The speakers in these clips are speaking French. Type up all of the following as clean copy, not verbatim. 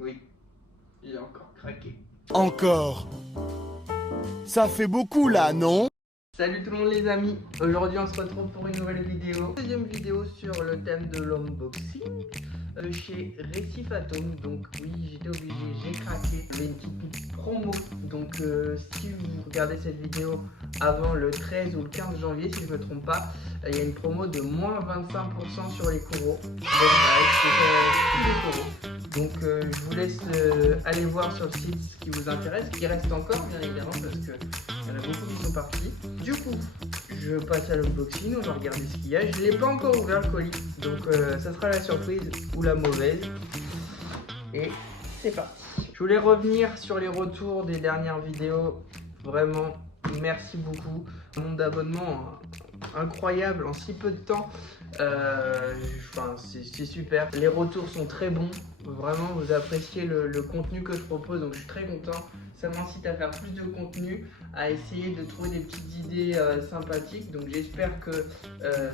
Oui, il a encore craqué. Encore. Ça fait beaucoup là, non? Salut tout le monde les amis, aujourd'hui on se retrouve pour une nouvelle vidéo. Deuxième vidéo sur le thème de l'unboxing chez Récif Atome. Donc oui, j'étais obligé, j'ai craqué. Il y avait une petite promo, donc si vous regardez cette vidéo avant le 13 ou le 15 janvier si je ne me trompe pas, il y a une promo de moins 25% sur les coraux. Tous les coraux. Donc je vous laisse aller voir sur le site ce qui vous intéresse, qui reste encore bien évidemment parce que il y en a beaucoup qui sont partis. Du coup, je passe à l'unboxing, on va regarder ce qu'il y a. Je ne l'ai pas encore ouvert le colis, donc ça sera la surprise ou la mauvaise. Et c'est parti. Je voulais revenir sur les retours des dernières vidéos. Vraiment, merci beaucoup. Un nombre d'abonnements incroyable en si peu de temps. Enfin, c'est super. Les retours sont très bons. Vraiment, vous appréciez le contenu que je propose, donc je suis très content. Ça m'incite à faire plus de contenu, à essayer de trouver des petites idées sympathiques. Donc j'espère que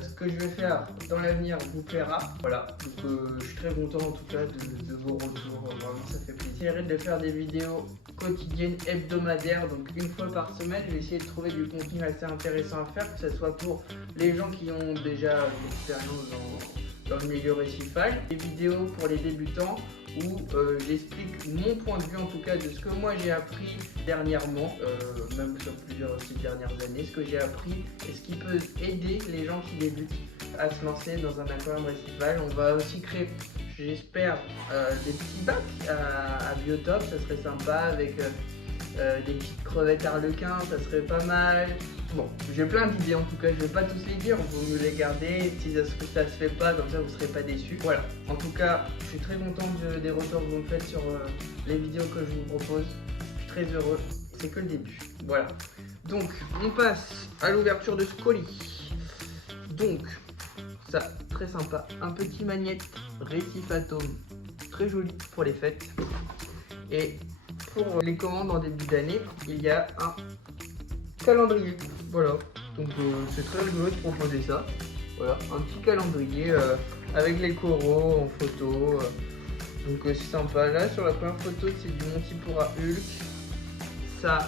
ce que je vais faire dans l'avenir vous plaira. Voilà, donc je suis très content en tout cas de vos retours. Vraiment, ça fait plaisir. J'essaierai de faire des vidéos quotidiennes, hebdomadaires, donc une fois par semaine. Je vais essayer de trouver du contenu assez intéressant à faire, que ce soit pour les gens qui ont déjà une expérience dans le milieu récifal, des vidéos pour les débutants où j'explique mon point de vue en tout cas de ce que moi j'ai appris dernièrement, même sur plusieurs ces dernières années, ce que j'ai appris et ce qui peut aider les gens qui débutent à se lancer dans un aquarium récifal. On va aussi créer, j'espère, des petits bacs à biotope, ça serait sympa avec des petites crevettes arlequins, ça serait pas mal. Bon, j'ai plein d'idées en tout cas, je vais pas tous les dire, vous me les gardez, si ça se fait pas, comme ça vous serez pas déçus. Voilà, en tout cas, je suis très content des retours que vous me faites sur les vidéos que je vous propose. Je suis très heureux, c'est que le début. Voilà, donc on passe à l'ouverture de ce colis. Donc, ça, très sympa, un petit magnète Récif Atome, très joli pour les fêtes. Et pour les commandes en début d'année, il y a un calendrier. Voilà, donc c'est très rigolo de proposer ça. Voilà, un petit calendrier avec les coraux en photo. Donc c'est sympa. Là, sur la première photo, c'est du Montipora Hulk. Ça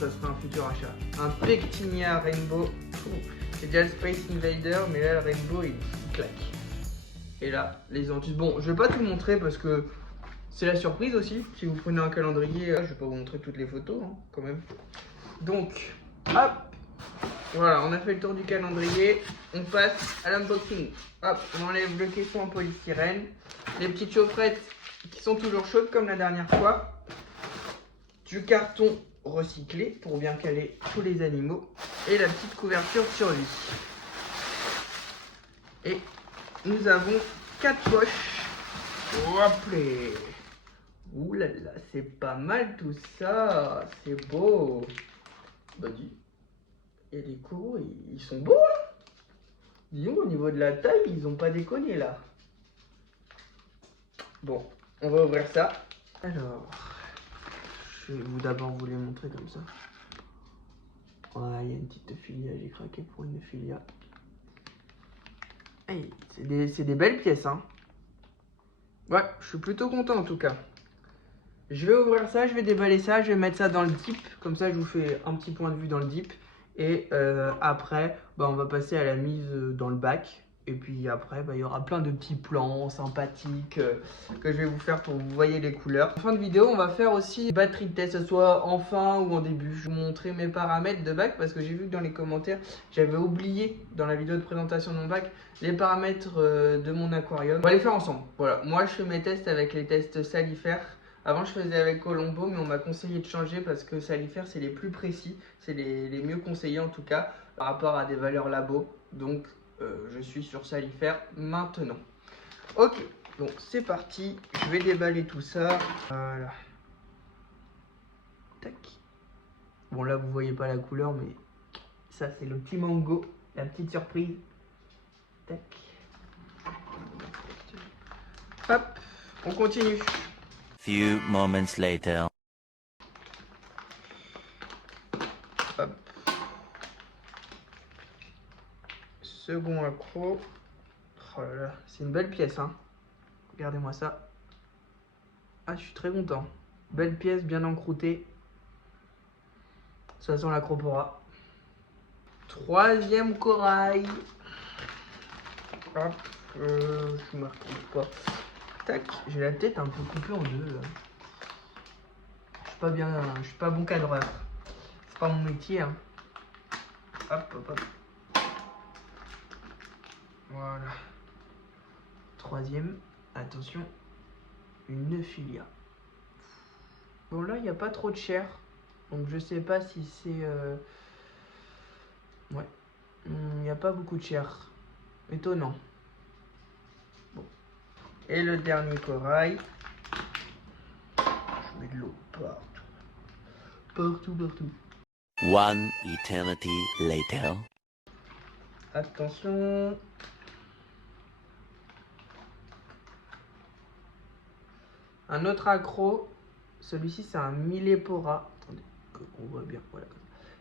sera un futur achat. Un Pectinia Rainbow. C'est déjà le Space Invader, mais là, le Rainbow, il claque. Et là, les antus. Bon, je vais pas tout montrer parce que c'est la surprise aussi. Si vous prenez un calendrier, je vais pas vous montrer toutes les photos hein, quand même. Donc, hop, voilà, on a fait le tour du calendrier. On passe à l'unboxing. Hop, on enlève le caisson en polystyrène. Les petites chaufferettes qui sont toujours chaudes comme la dernière fois. Du carton recyclé pour bien caler tous les animaux. Et la petite couverture sur lui. Et nous avons 4 poches. Hop là. Ouh là là, c'est pas mal tout ça. C'est beau. Bah dis. Et les coraux, ils sont beaux hein. Disons au niveau de la taille, ils ont pas déconné là. Bon, on va ouvrir ça. Alors, je vais d'abord vous les montrer comme ça. Voilà, il y a une petite filia, j'ai craqué pour une filia. Hey, c'est des belles pièces hein. Ouais, je suis plutôt content en tout cas. Je vais ouvrir ça, je vais déballer ça, je vais mettre ça dans le dip. Comme ça, je vous fais un petit point de vue dans le dip. Et après, on va passer à la mise dans le bac. Et puis après, il y aura plein de petits plans sympathiques que je vais vous faire pour que vous voyez les couleurs. En fin de vidéo, on va faire aussi une batterie de test, que ce soit en fin ou en début. Je vais vous montrer mes paramètres de bac parce que j'ai vu que dans les commentaires, j'avais oublié dans la vidéo de présentation de mon bac les paramètres de mon aquarium. On va les faire ensemble. Voilà, moi je fais mes tests avec les tests salifères. Avant, je faisais avec Colombo, mais on m'a conseillé de changer parce que salifères, c'est les plus précis, c'est les mieux conseillés en tout cas, par rapport à des valeurs labo. Donc, je suis sur salifères maintenant. Ok, donc c'est parti. Je vais déballer tout ça. Voilà. Tac. Bon, là, vous voyez pas la couleur, mais ça, c'est le petit mango, la petite surprise. Tac. Hop, on continue. Few moments later. Hop. Second accro. Oh là là, c'est une belle pièce, hein. Regardez-moi ça. Ah, je suis très content. Belle pièce, bien encroûtée. Ça sent l'acropora. Troisième corail. Hop, je me retrouve pas. Tac, j'ai la tête un peu coupée en deux là. Je suis pas bon cadreur. C'est pas mon métier. Hein. Hop, hop, hop. Voilà. Troisième, attention, une filia. Bon là, il n'y a pas trop de chair. Donc je sais pas si c'est... Ouais. Il n'y a pas beaucoup de chair. Étonnant. Bon. Et le dernier corail. Je mets de l'eau partout. Partout, partout. One eternity later. Attention. Un autre accro. Celui-ci, c'est un Millepora. Attendez, on voit bien. Voilà.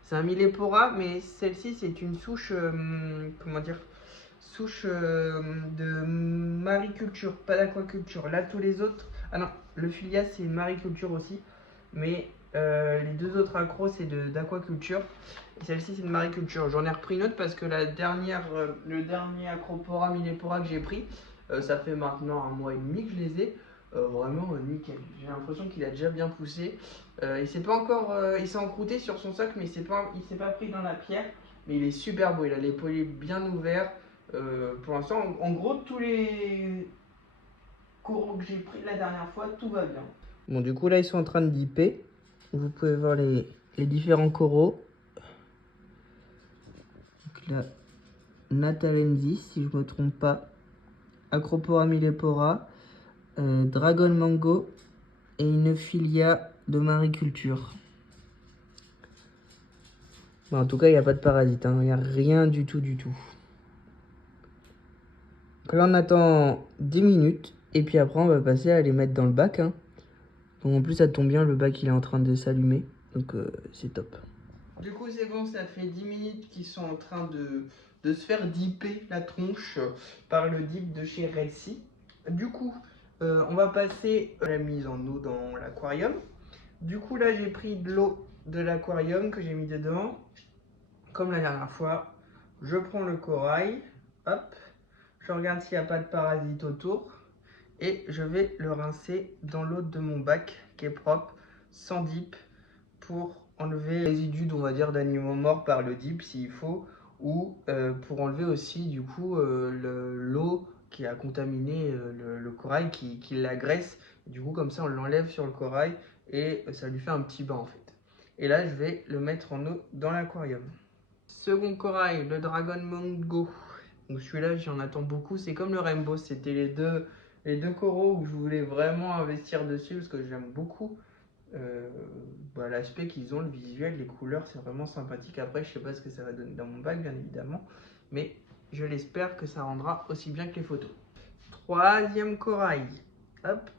C'est un Millepora, mais celle-ci, c'est une souche... comment dire, souche de mariculture, pas d'aquaculture. Là, tous les autres... Ah non, le Filia, c'est une mariculture aussi. Mais les deux autres accros, c'est d'aquaculture. Et celle-ci, c'est une mariculture. J'en ai repris une autre parce que le dernier Acropora Millepora que j'ai pris, ça fait maintenant 1 mois et demi que je les ai. Vraiment nickel. J'ai l'impression qu'il a déjà bien poussé. Il s'est pas encore, il s'est encrouté sur son socle, mais il s'est pas pris dans la pierre. Mais il est super beau. Il a les poilets bien ouverts. Pour l'instant, en gros, tous les coraux que j'ai pris la dernière fois, tout va bien. Bon, du coup là, ils sont en train de dipper. Vous pouvez voir les différents coraux. Donc là, Natalensis, si je me trompe pas. Acropora millepora. Dragon Mango et une filia de mariculture. Bon, en tout cas, il n'y a pas de parasite, hein. Il n'y a rien du tout, du tout. Donc là, on attend 10 minutes et puis après, on va passer à les mettre dans le bac. Hein. Donc en plus, ça tombe bien, le bac il est en train de s'allumer. Donc c'est top. Du coup, c'est bon, ça fait 10 minutes qu'ils sont en train de se faire dipper la tronche par le dip de chez Redsi. Du coup, on va passer la mise en eau dans l'aquarium. Du coup, là, j'ai pris de l'eau de l'aquarium que j'ai mis dedans. Comme la dernière fois, je prends le corail, hop, je regarde s'il n'y a pas de parasites autour et je vais le rincer dans l'eau de mon bac qui est propre, sans dip, pour enlever les résidus, on va dire, d'animaux morts par le dip s'il faut, ou pour enlever aussi du coup l'eau qui a contaminé le corail, qui l'agresse. Du coup, comme ça, on l'enlève sur le corail et ça lui fait un petit bain en fait. Et là, je vais le mettre en eau dans l'aquarium. Second corail, le Dragon Mango. Donc celui-là, j'en attends beaucoup. C'est comme le Rainbow, c'était les deux coraux où je voulais vraiment investir dessus parce que j'aime beaucoup l'aspect qu'ils ont, le visuel, les couleurs, c'est vraiment sympathique. Après, je sais pas ce que ça va donner dans mon bac, bien évidemment, mais je l'espère que ça rendra aussi bien que les photos. Troisième corail, hop,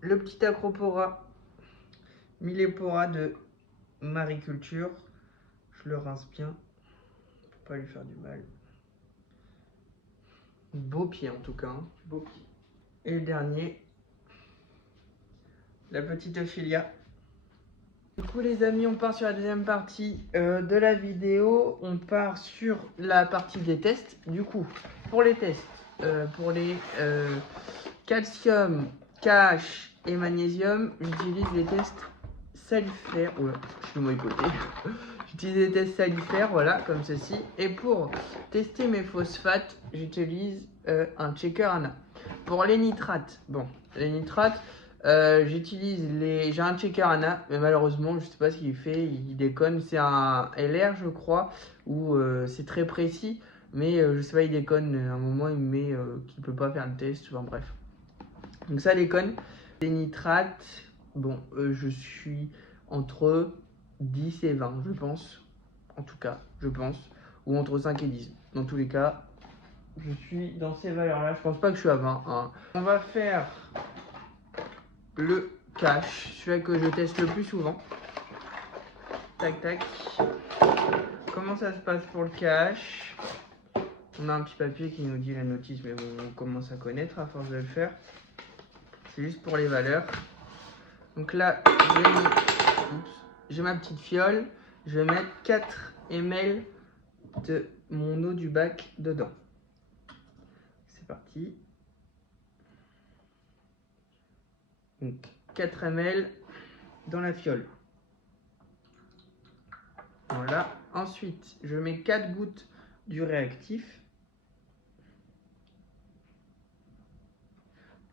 le petit Acropora Millepora de mariculture. Je le rince bien pour pas lui faire du mal. Beau pied en tout cas, hein. Beau pied. Et le dernier, la petite Ophilia. Du coup les amis, on part sur la deuxième partie de la vidéo. On part sur la partie des tests. Du coup, pour les tests, pour les calcium, KH et magnésium, j'utilise les tests salifères. Oula, je suis de mauvais côté. J'utilise des tests salifères, voilà, comme ceci. Et pour tester mes phosphates, j'utilise un checker ANA. Pour les nitrates, bon, les nitrates, j'ai un checker ANA, mais malheureusement, je sais pas ce qu'il fait, il déconne. C'est un LR, je crois, où c'est très précis, mais je sais pas, il déconne. À un moment, il me met qu'il peut pas faire le test, enfin bref. Donc ça déconne. Les nitrates, bon, je suis entre 10 et 20, je pense. En tout cas, je pense. Ou entre 5 et 10. Dans tous les cas, je suis dans ces valeurs-là. Je pense pas que je suis à 20. Hein. On va faire le cash, celui que je teste le plus souvent. Tac, tac. Comment ça se passe pour le cash? On a un petit papier qui nous dit la notice, mais on commence à connaître à force de le faire. C'est juste pour les valeurs. Donc là, j'ai ma petite fiole. Je vais mettre 4 ml de mon eau du bac dedans. C'est parti. Donc 4 ml dans la fiole. Voilà. Ensuite, je mets 4 gouttes du réactif.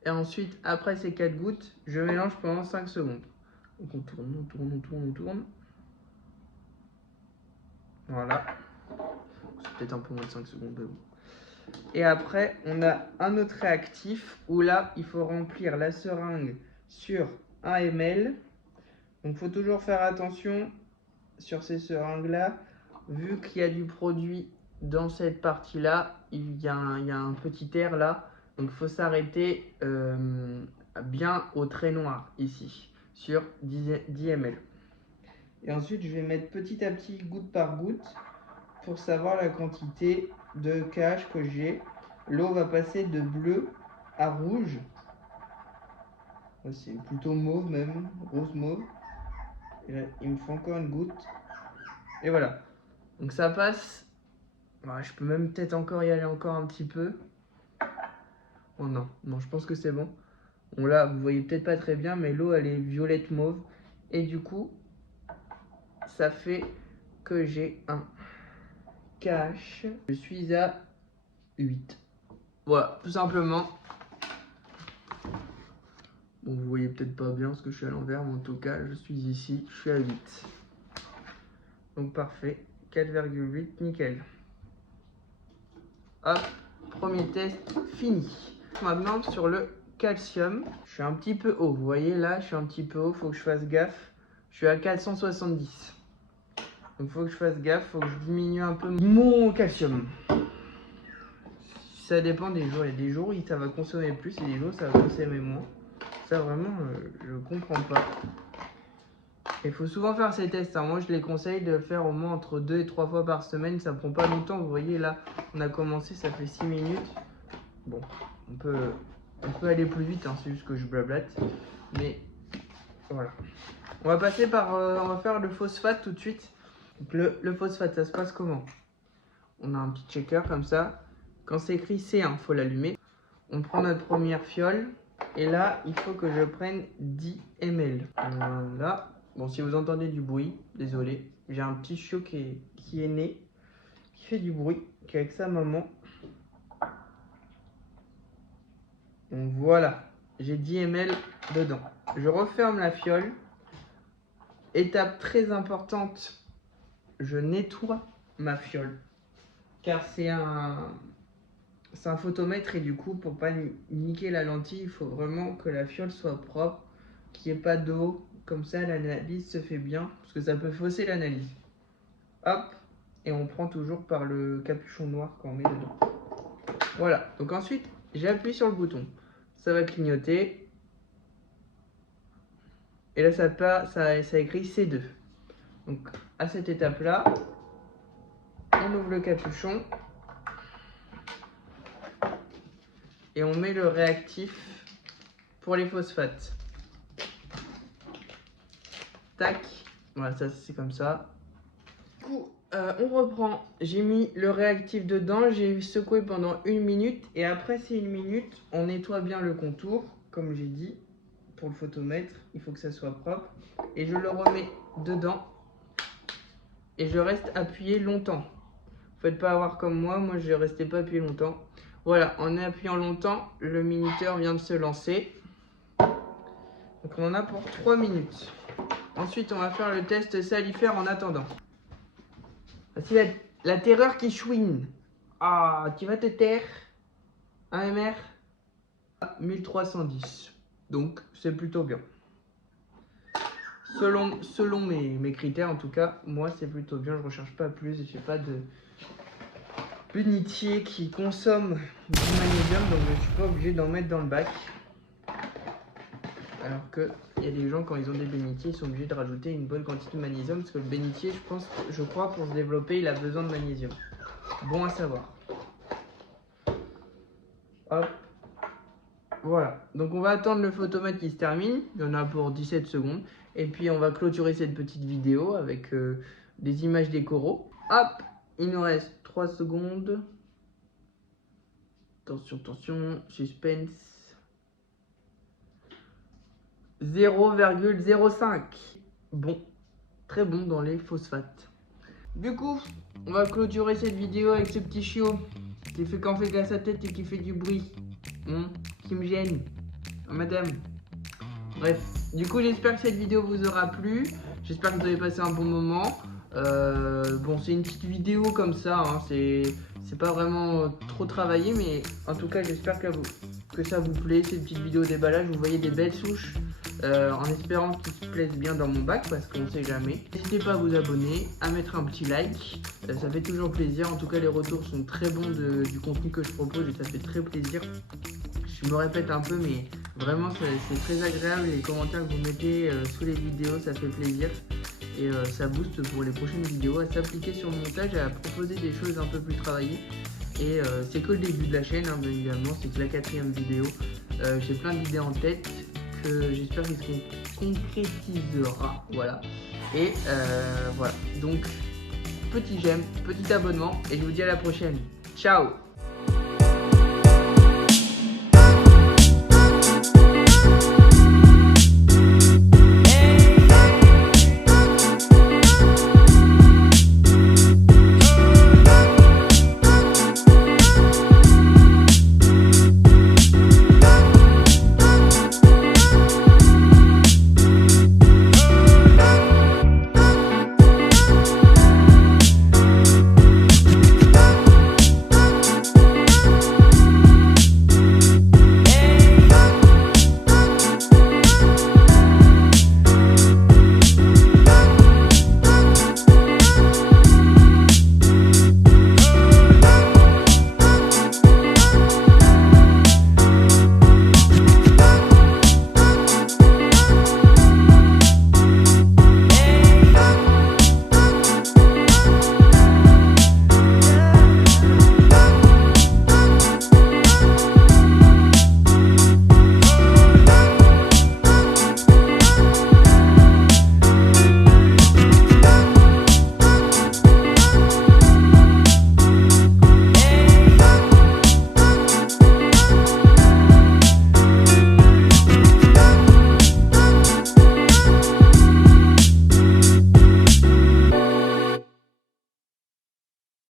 Et ensuite, après ces 4 gouttes, je mélange pendant 5 secondes. Donc on tourne, on tourne, on tourne, on tourne. Voilà. C'est peut-être un peu moins de 5 secondes, mais bon. Et après, on a un autre réactif où là, il faut remplir la seringue sur 1 ml. Donc il faut toujours faire attention sur ces seringues-là. Vu qu'il y a du produit dans cette partie-là, il y a un petit air là. Donc il faut s'arrêter bien au trait noir ici, sur 10 ml. Et ensuite, je vais mettre petit à petit, goutte par goutte, pour savoir la quantité de KH que j'ai. L'eau va passer de bleu à rouge. C'est plutôt mauve même, rose mauve. Et là, il me faut encore une goutte. Et voilà. Donc ça passe. Je peux même peut-être encore y aller encore un petit peu. Oh non, non, je pense que c'est bon. Bon là, vous voyez peut-être pas très bien, mais l'eau elle est violette mauve. Et du coup, ça fait que j'ai un KH. Je suis à 8. Voilà, tout simplement. Bon, vous voyez peut-être pas bien parce que je suis à l'envers, mais en tout cas, je suis ici, je suis à 8. Donc parfait, 4,8, nickel. Hop, premier test fini. Maintenant sur le calcium, je suis un petit peu haut. Vous voyez là, je suis un petit peu haut, faut que je fasse gaffe. Je suis à 470. Donc faut que je fasse gaffe, faut que je diminue un peu mon calcium. Ça dépend des jours. Il y a des jours où ça va consommer plus et des jours où ça va consommer moins. Ça vraiment, je comprends pas. Il faut souvent faire ces tests. Moi, je les conseille de le faire au moins entre 2 et 3 fois par semaine. Ça prend pas longtemps. Vous voyez là, on a commencé, ça fait 6 minutes. Bon, on peut aller plus vite, hein, c'est juste que je blablate. Mais voilà. On va passer par, on va faire le phosphate tout de suite. Donc le phosphate, ça se passe comment? On a un petit checker comme ça. Quand c'est écrit C1, il faut l'allumer. On prend notre première fiole. Et là, il faut que je prenne 10 ml. Voilà. Bon, si vous entendez du bruit, désolé. J'ai un petit chiot qui est né, qui fait du bruit, qui est avec sa maman. Donc voilà, j'ai 10 ml dedans. Je referme la fiole. Étape très importante, je nettoie ma fiole. Car c'est un photomètre et du coup, pour pas niquer la lentille, il faut vraiment que la fiole soit propre, qu'il n'y ait pas d'eau. Comme ça, l'analyse se fait bien, parce que ça peut fausser l'analyse. Hop, et on prend toujours par le capuchon noir qu'on met dedans. Voilà, donc ensuite, j'appuie sur le bouton. Ça va clignoter. Et là, ça écrit C2. Donc, à cette étape-là, on ouvre le capuchon. Et on met le réactif pour les phosphates. Tac. Voilà, ça c'est comme ça. Du coup, on reprend. J'ai mis le réactif dedans, j'ai secoué pendant 1 minute. Et après ces 1 minute, on nettoie bien le contour, comme j'ai dit. Pour le photomètre, il faut que ça soit propre. Et je le remets dedans. Et je reste appuyé longtemps. Faites pas avoir comme moi je restais pas appuyé longtemps. Voilà, en appuyant longtemps, le minuteur vient de se lancer. Donc on en a pour 3 minutes. Ensuite, on va faire le test salifère en attendant. Voici la terreur qui chouine. Ah, tu vas te taire. 1 mr 1310. Donc, c'est plutôt bien. Selon mes critères, en tout cas, moi, c'est plutôt bien. Je ne recherche pas plus. Je n'ai pas de bénitier qui consomme du magnésium. Donc, je ne suis pas obligé d'en mettre dans le bac. Alors qu'il y a des gens, quand ils ont des bénitiers, ils sont obligés de rajouter une bonne quantité de magnésium. Parce que le bénitier, je crois, pour se développer, il a besoin de magnésium. Bon à savoir. Hop. Voilà, donc on va attendre le photomètre qui se termine, il y en a pour 17 secondes, et puis on va clôturer cette petite vidéo avec des images des coraux. Hop, il nous reste 3 secondes. Attention, attention, suspense. 0,05. Bon, très bon dans les phosphates. Du coup, on va clôturer cette vidéo avec ce petit chiot qui fait quand fait à sa tête et qui fait du bruit. Qui me gêne. Ah, madame. Bref, du coup j'espère que cette vidéo vous aura plu. J'espère que vous avez passé un bon moment. Bon, c'est une petite vidéo comme ça, hein. C'est pas vraiment trop travaillé, mais en tout cas j'espère que ça vous plaît, cette petite vidéo déballage. Vous voyez des belles souches, en espérant qu'ils se plaisent bien dans mon bac, parce qu'on sait jamais. N'hésitez pas à vous abonner, à mettre un petit like, ça fait toujours plaisir. En tout cas les retours sont très bons du contenu que je propose et ça fait très plaisir. Je me répète un peu, mais vraiment c'est très agréable, les commentaires que vous mettez sous les vidéos, ça fait plaisir. Et ça booste pour les prochaines vidéos, à s'appliquer sur le montage et à proposer des choses un peu plus travaillées. Et c'est que le début de la chaîne, hein, bien évidemment, c'est que la 4e vidéo. J'ai plein d'idées en tête que j'espère qu'ils se concrétisera. Voilà. Et voilà. Donc, petit j'aime, petit abonnement, et je vous dis à la prochaine. Ciao!